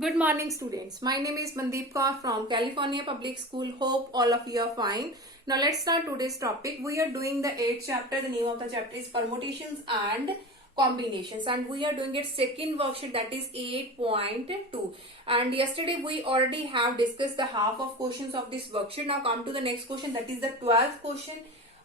Good morning, students. My name is Mandeep Kaur from California Public School. Hope all of you are fine. Now let's start today's topic. We are doing the 8th chapter. The name of the chapter is Permutations and Combinations, and we are doing it second worksheet, that is 8.2. And yesterday we already have discussed the half of questions of this worksheet. Now come to the next question, that is the 12th question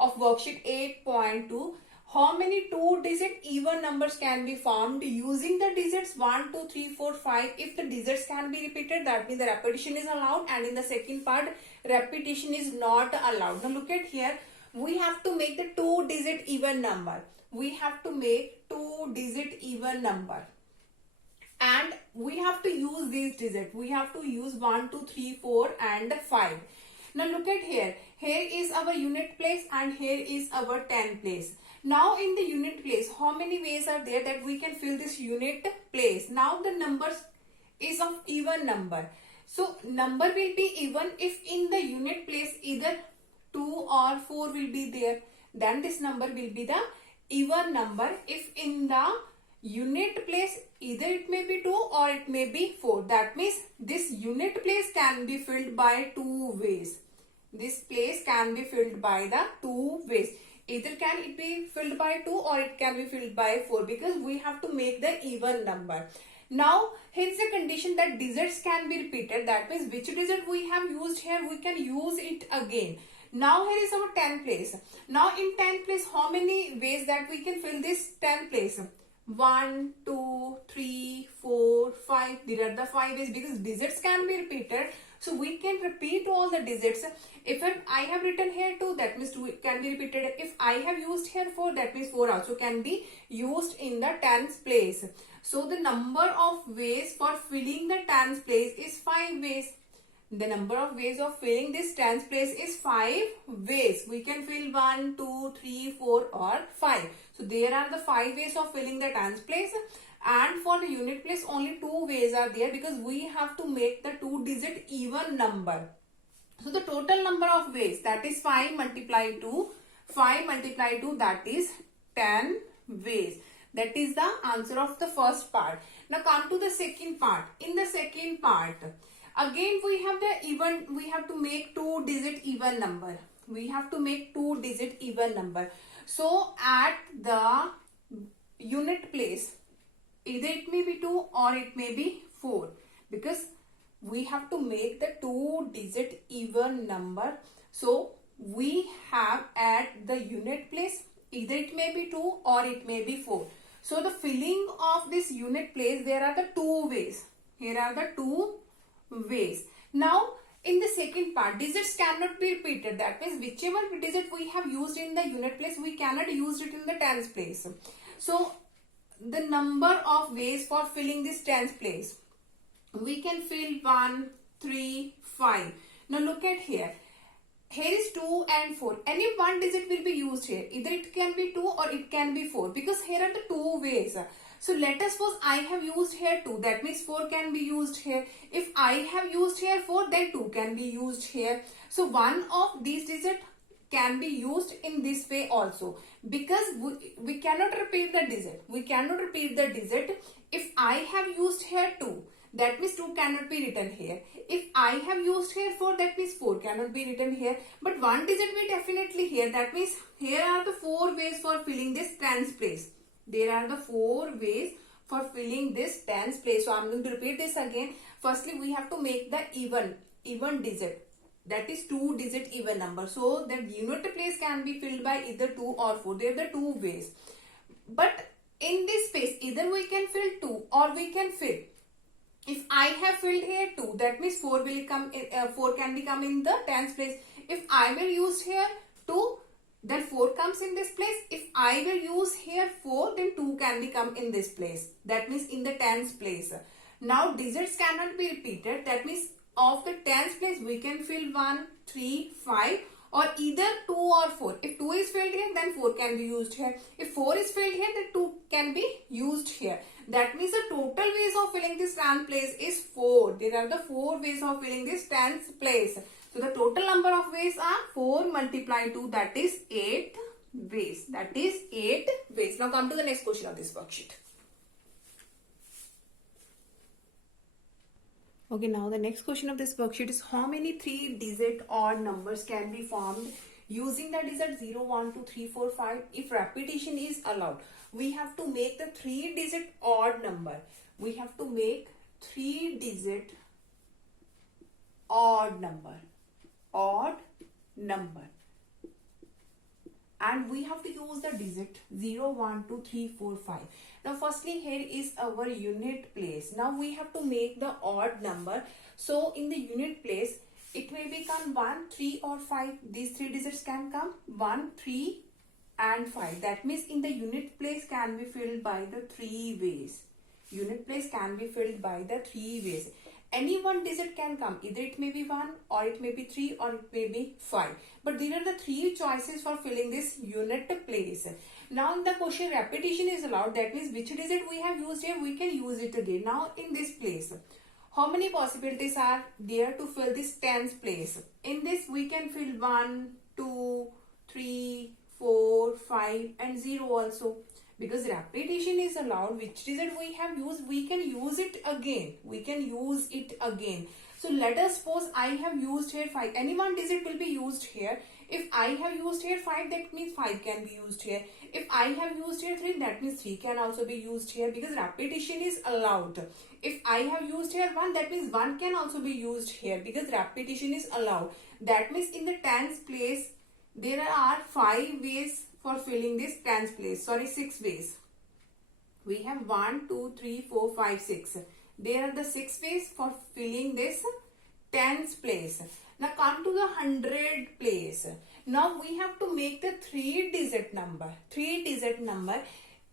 of worksheet 8.2. How many two-digit even numbers can be formed using the digits 1, 2, 3, 4, 5? If the digits can be repeated, that means the repetition is allowed, and in the second part, repetition is not allowed. Now look at here. We have to make the two-digit even number. We have to make two-digit even number. And we have to use these digits. We have to use 1, 2, 3, 4 and 5. Now look at here. Here is our unit place and here is our 10 place. Now in the unit place, how many ways are there that we can fill this unit place? Now the numbers is of even number. So number will be even if in the unit place either 2 or 4 will be there. Then this number will be the even number. If in the unit place either it may be 2 or it may be 4. That means this unit place can be filled by two ways. This place can be filled by the two ways. Either can it be filled by 2 or it can be filled by 4, because we have to make the even number. Now here is a condition that digits can be repeated. That means which digit we have used here, we can use it again. Now here is our 10 place. Now in 10 place, how many ways that we can fill this 10 place? 1, 2, 3, 4, 5. There are the 5 ways, because digits can be repeated. So we can repeat all the digits. If I have written here 2, that means 2 can be repeated. If I have used here 4, that means 4 also can be used in the tens place. So the number of ways for filling the tens place is 5 ways. The number of ways of filling this tens place is 5 ways. We can fill 1, 2, 3, 4 or 5. So there are the 5 ways of filling the tens place. And for the unit place, only 2 ways are there, because we have to make the two-digit even number. So the total number of ways, that is 5 multiplied 2. 5 multiplied 2, that is 10 ways. That is the answer of the first part. Now come to the second part. In the second part, again we have the even, we have to make two-digit even number. We have to make two-digit even number. So at the unit place, either it may be 2 or it may be 4, because we have to make the two-digit even number. So we have at the unit place, either it may be 2 or it may be 4. So the filling of this unit place, there are the 2 ways. Here are the 2 ways. Now in the second part, digits cannot be repeated. That means whichever digit we have used in the unit place, we cannot use it in the tens place. So the number of ways for filling this tens place, we can fill 1, 3, 5. Now look at here. Here is 2 and 4. Any one digit will be used here. Either it can be 2 or it can be 4, because here are the 2 ways. So let us suppose I have used here 2. That means 4 can be used here. If I have used here 4, then 2 can be used here. So one of these digits can be used in this way also, because we cannot repeat the digit. We cannot repeat the digit. If I have used here 2, that means 2 cannot be written here. If I have used here 4, that means 4 cannot be written here. But one digit will definitely here. That means here are the 4 ways for filling this tens place. There are the 4 ways for filling this tens place. So I am going to repeat this again. Firstly, we have to make the even digit. That is two-digit even number. So the unit place can be filled by either 2 or 4. There are the 2 ways. But in this space, either we can fill 2 or we can fill. If I have filled here 2, that means 4 will come in, 4 can become in the tens place. If I will use here 2, then 4 comes in this place. If I will use here 4, then 2 can become in this place. That means in the tens place. Now digits cannot be repeated. That means of the tens place, we can fill 1, 3, 5 or either 2 or 4. If 2 is filled here, then 4 can be used here. If 4 is filled here, then 2 can be used here. That means the total ways of filling this tens place is 4. There are the 4 ways of filling this tens place. So the total number of ways are 4 multiplied 2, that is 8 ways. That is 8 ways. Now come to the next question of this worksheet. Okay, now the next question of this worksheet is how many 3-digit odd numbers can be formed using the digit 0, 1, 2, 3, 4, 5 if repetition is allowed? We have to make the 3-digit odd number. We have to make 3-digit odd number. And we have to use the digit 0, 1, 2, 3, 4, 5. Now firstly here is our unit place. Now we have to make the odd number. So in the unit place it may become 1, 3 or 5. These 3 digits can come 1, 3 and 5. That means in the unit place can be filled by the 3 ways. Unit place can be filled by the 3 ways. Any one digit can come. Either it may be 1 or it may be 3 or it may be 5. But these are the 3 choices for filling this unit place. Now in the question repetition is allowed. That means which digit we have used here, we can use it again. Now in this place, how many possibilities are there to fill this tens place? In this we can fill 1, 2, 3, 4, 5 and 0 also. Because repetition is allowed, which digit we have used, we can use it again. So let us suppose I have used here 5. Any one digit will be used here. If I have used here 5, that means 5 can be used here. If I have used here 3, that means 3 can also be used here because repetition is allowed. If I have used here 1, that means 1 can also be used here because repetition is allowed. That means in the tens place, there are 5 ways for filling this tens place. 6 ways. We have 1, 2, 3, 4, 5, 6. There are the 6 ways for filling this tens place. Now come to the 100 place. Now we have to make the 3-digit number.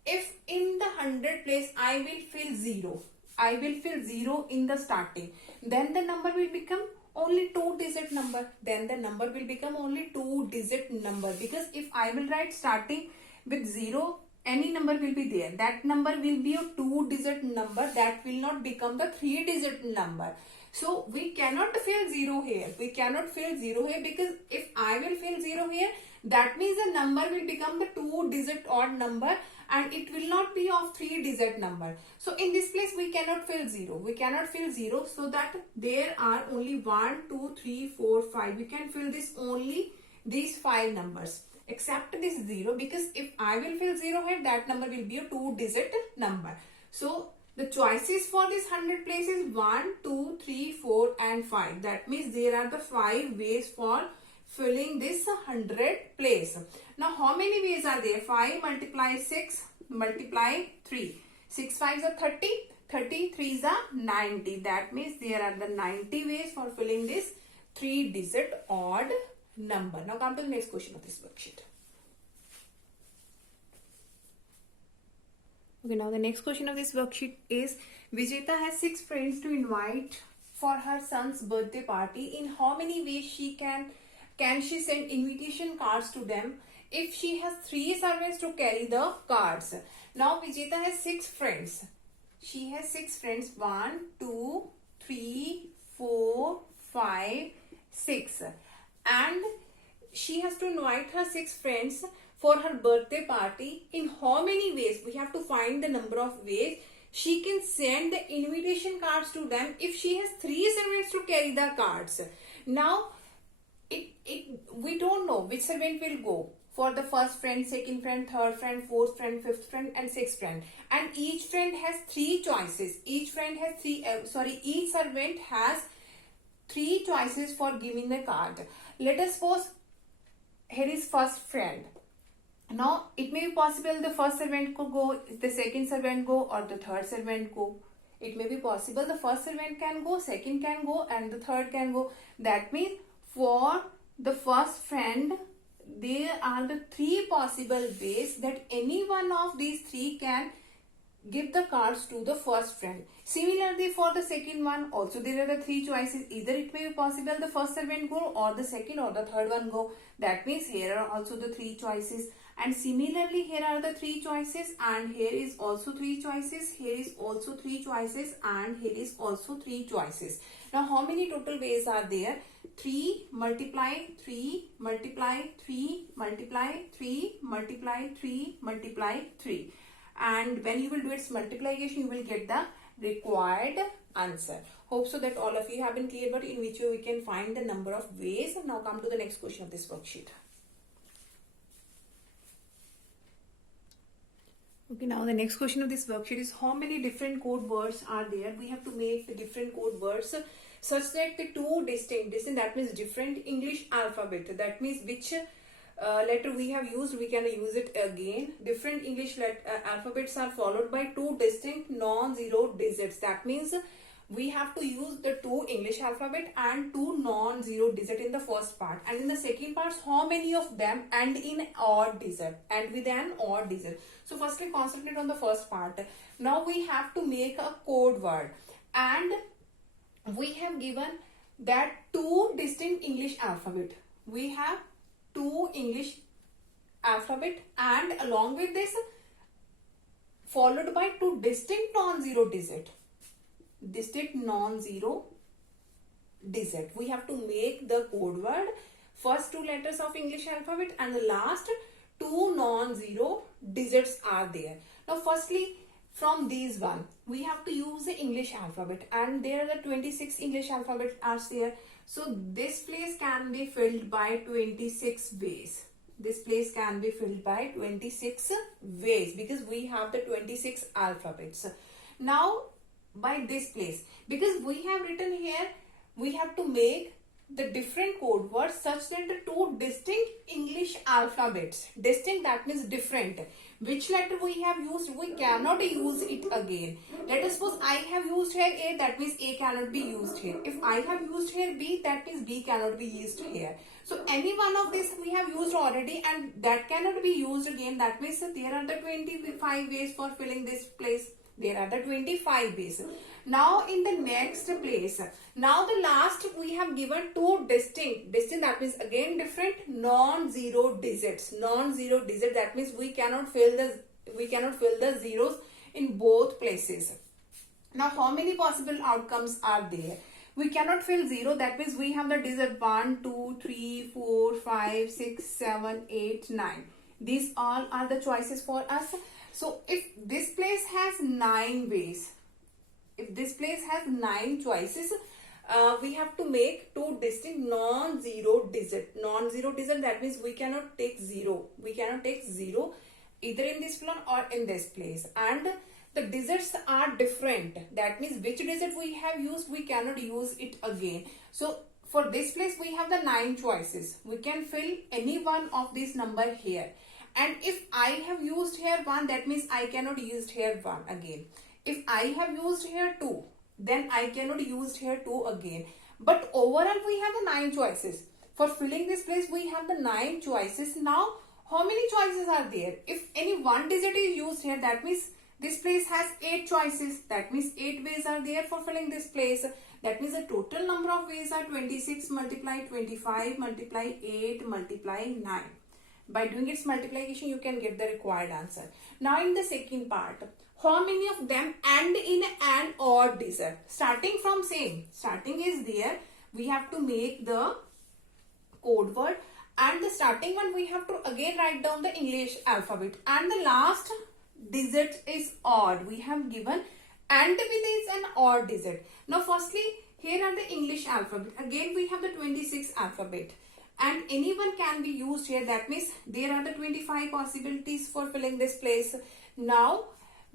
If in the 100 place I will fill 0. I will fill 0 in the starting. Then the number will become only 2-digit number. Then the number will become only 2-digit number. Because if I will write starting with 0, any number will be there. That number will be a 2-digit number. That will not become the 3-digit number. So we cannot fill 0 here. Because if I will fill 0 here, that means the number will become the 2-digit odd number and it will not be of 3-digit number. So in this place we cannot fill 0. So that there are only 1, 2, 3, 4, 5. We can fill this only these 5 numbers except this 0, because if I will fill 0 here, that number will be a 2-digit number. So the choices for this 100 place is 1, 2, 3, 4 and 5. That means there are the 5 ways for filling this 100 place. Now how many ways are there? 5 multiply 6 multiply 3. 6 5s are 30. 30 3s are 90. That means there are the 90 ways for filling this 3-digit odd number. Now come to the next question of this worksheet. Okay, now the next question of this worksheet is Vijeta has 6 friends to invite for her son's birthday party. In how many ways can she send invitation cards to them if she has 3 servants to carry the cards? Now Vijeta has 6 friends. She has 6 friends. 1, 2, 3, 4, 5, 6. And she has to invite her 6 friends for her birthday party. In how many ways? We have to find the number of ways she can send the invitation cards to them if she has 3 servants to carry the cards. Now, we don't know which servant will go for the first friend, second friend, third friend, fourth friend, fifth friend and sixth friend. And each friend has 3 choices. Each servant has 3 choices for giving the card. Let us suppose here is first friend. Now it may be possible the first servant could go, the second servant go or the third servant go. It may be possible the first servant can go, second can go and the third can go. That means for the first friend, there are the 3 possible ways that any one of these 3 can give the cards to the first friend. Similarly for the second one also there are the 3 choices. Either it may be possible the first servant go or the second or the third one go. That means here are also the 3 choices. And similarly here are the 3 choices and here is also 3 choices. Here is also 3 choices and here is also 3 choices. Now how many total ways are there? 3 multiply 3 multiply 3 multiply 3 multiply 3 multiply 3. And when you will do its multiplication, you will get the required answer. Hope so that all of you have been clear, but in which way we can find the number of ways. Now come to the next question of this worksheet. Okay, now the next question of this worksheet is how many different code words are there? We have to make the different code words such that the two distinct, that means different English alphabet, that means which letter we have used, we can use it again. Different English alphabets are followed by two distinct non-zero digits. That means we have to use the two English alphabet and two non-zero digit in the first part, and in the second part how many of them end in odd digit and with an odd digit. So firstly concentrate on the first part. Now we have to make a code word, and we have given that two distinct English alphabet. We have two English alphabet, and along with this followed by two distinct non-zero digit. Distinct non-zero digit. We have to make the code word. First two letters of English alphabet and the last two non-zero digits are there. Now firstly from these one we have to use the English alphabet, and there are the 26 English alphabet are there. So this place can be filled by 26 ways. This place can be filled by 26 ways because we have the 26 alphabets. Now by this place, because we have written here, we have to make the different code words such that the two distinct English alphabets, distinct that means different, which letter we have used, we cannot use it again. Let us suppose I have used here A, that means A cannot be used here. If I have used here B, that means B cannot be used here. So any one of this we have used already and that cannot be used again. That means there are the 25 ways for filling this place. There are the 25 ways. Now in the next place, now the last we have given two distinct that means again different non-zero digits. Non-zero digit, that means we cannot fill the zeros in both places. Now how many possible outcomes are there? We cannot fill 0, that means we have the digit 1, 2, 3, 4, 5, 6, 7, 8, 9. These all are the choices for us. So if this place has 9 ways, if this place has 9 choices, we have to make two distinct non-zero digit. Non-zero digit, that means we cannot take 0. We cannot take 0 either in this one or in this place. And the digits are different. That means which digit we have used, we cannot use it again. So for this place, we have the 9 choices. We can fill any one of these number here. And if I have used here 1, that means I cannot use here 1 again. If I have used here 2, then I cannot use here 2 again. But overall we have the 9 choices. For filling this place we have the 9 choices. Now how many choices are there? If any one digit is used here, that means this place has 8 choices. That means 8 ways are there for filling this place. That means the total number of ways are 26 multiply 25 multiply 8 multiply 9. By doing its multiplication, you can get the required answer. Now in the second part, how many of them end in an odd digit? Starting from same. Starting is there. We have to make the code word. And the starting one, we have to again write down the English alphabet. And the last digit is odd. We have given and with is an odd digit. Now firstly, here are the English alphabet. Again, we have the 26 alphabet. And anyone can be used here. That means there are the 25 possibilities for filling this place. Now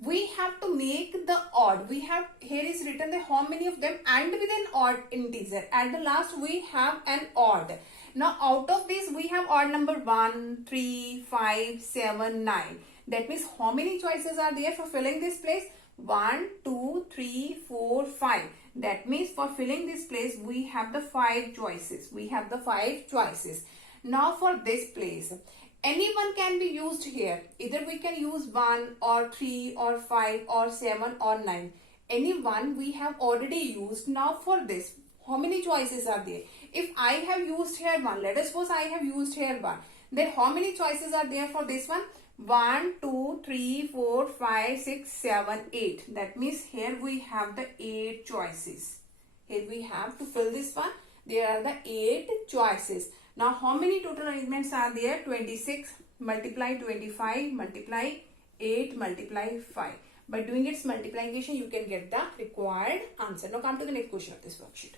we have to make the odd. We have here is written the how many of them and with an odd integer. At the last we have an odd. Now out of this we have odd number 1, 3, 5, 7, 9. That means how many choices are there for filling this place? 1, 2, 3, 4, 5. That means for filling this place, we have the 5 choices. We have the 5 choices. Now for this place, anyone can be used here. Either we can use 1 or 3 or 5 or 7 or 9. Any one we have already used. Now for this, how many choices are there? If I have used here 1, let us suppose I have used here 1. Then how many choices are there for this one? 1, 2, 3, 4, 5, 6, 7, 8. That means here we have the 8 choices. Here we have to fill this one. There are the 8 choices. Now how many total arrangements are there? 26 multiply 25 multiply 8 multiply 5. By doing its multiplication, you can get the required answer. Now come to the next question of this worksheet.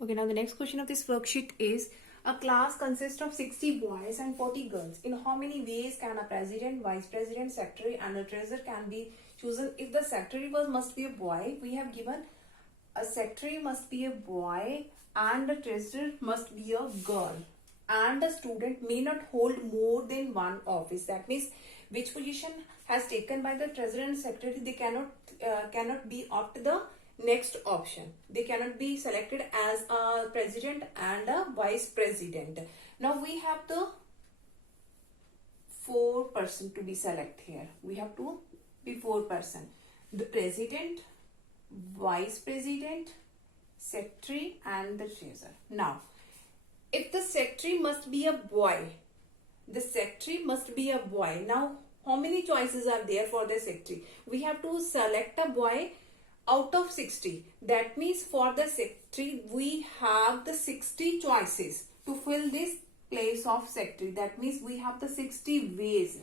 Okay, now the next question of this worksheet is, a class consists of 60 boys and 40 girls. In how many ways can a president, vice president, secretary and a treasurer can be chosen? If the secretary must be a boy, we have given a secretary must be a boy and a treasurer must be a girl. And a student may not hold more than one office. That means which position has taken by the treasurer and secretary, they cannot be opt the next option. They cannot be selected as a president and a vice president. Now we have the 4 person to be select here. We have to be 4 person. The president, vice president, secretary and the treasurer. Now if the secretary must be a boy, the secretary must be a boy. Now how many choices are there for the secretary? We have to select a boy out of 60. That means for the secretary we have the 60 choices to fill this place of secretary. That means we have the 60 ways.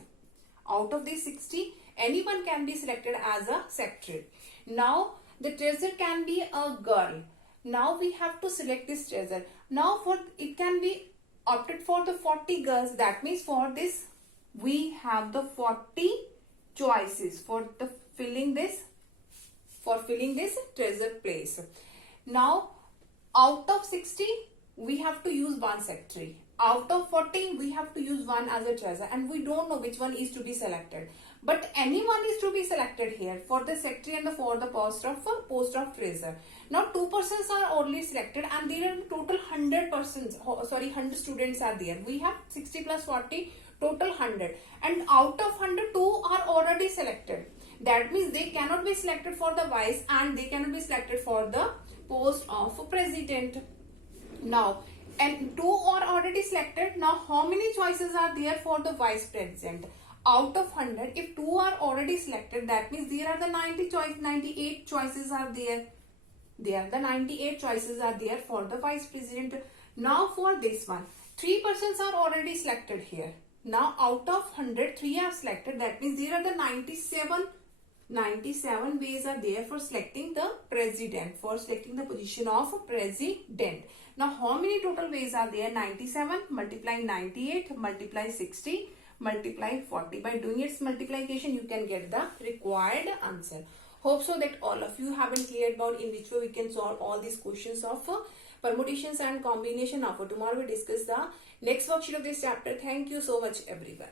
Out of these 60, anyone can be selected as a secretary. Now the treasurer can be a girl. Now we have to select this treasurer. Now for it can be opted for the 40 girls. That means for this we have the 40 choices for the filling this treasurer place. Now out of 60 we have to use one secretary. Out of 40 we have to use one as a treasurer, and we don't know which one is to be selected. But anyone is to be selected here for the secretary and for the post of treasurer. Now 2 persons are already selected and there are total 100 persons, 100 students are there. We have 60 plus 40, total 100. And out of 100, 2 are already selected. That means they cannot be selected for the vice and they cannot be selected for the post of president. Now, and 2 are already selected. Now how many choices are there for the vice president? Out of 100, if 2 are already selected, that means there are the 98 choices are there. There are the 98 choices are there for the vice president. Now for this one, 3 persons are already selected here. Now out of 100, 3 are selected. That means there are the 97 ways are there for selecting the president, for selecting the position of president. Now how many total ways are there? 97 multiply 98 multiply 60 multiply 40. By doing its multiplication, you can get the required answer. Hope so that all of you have been clear about in which way we can solve all these questions of permutations and combination. Now for tomorrow we discuss the next worksheet of this chapter. Thank you so much everyone.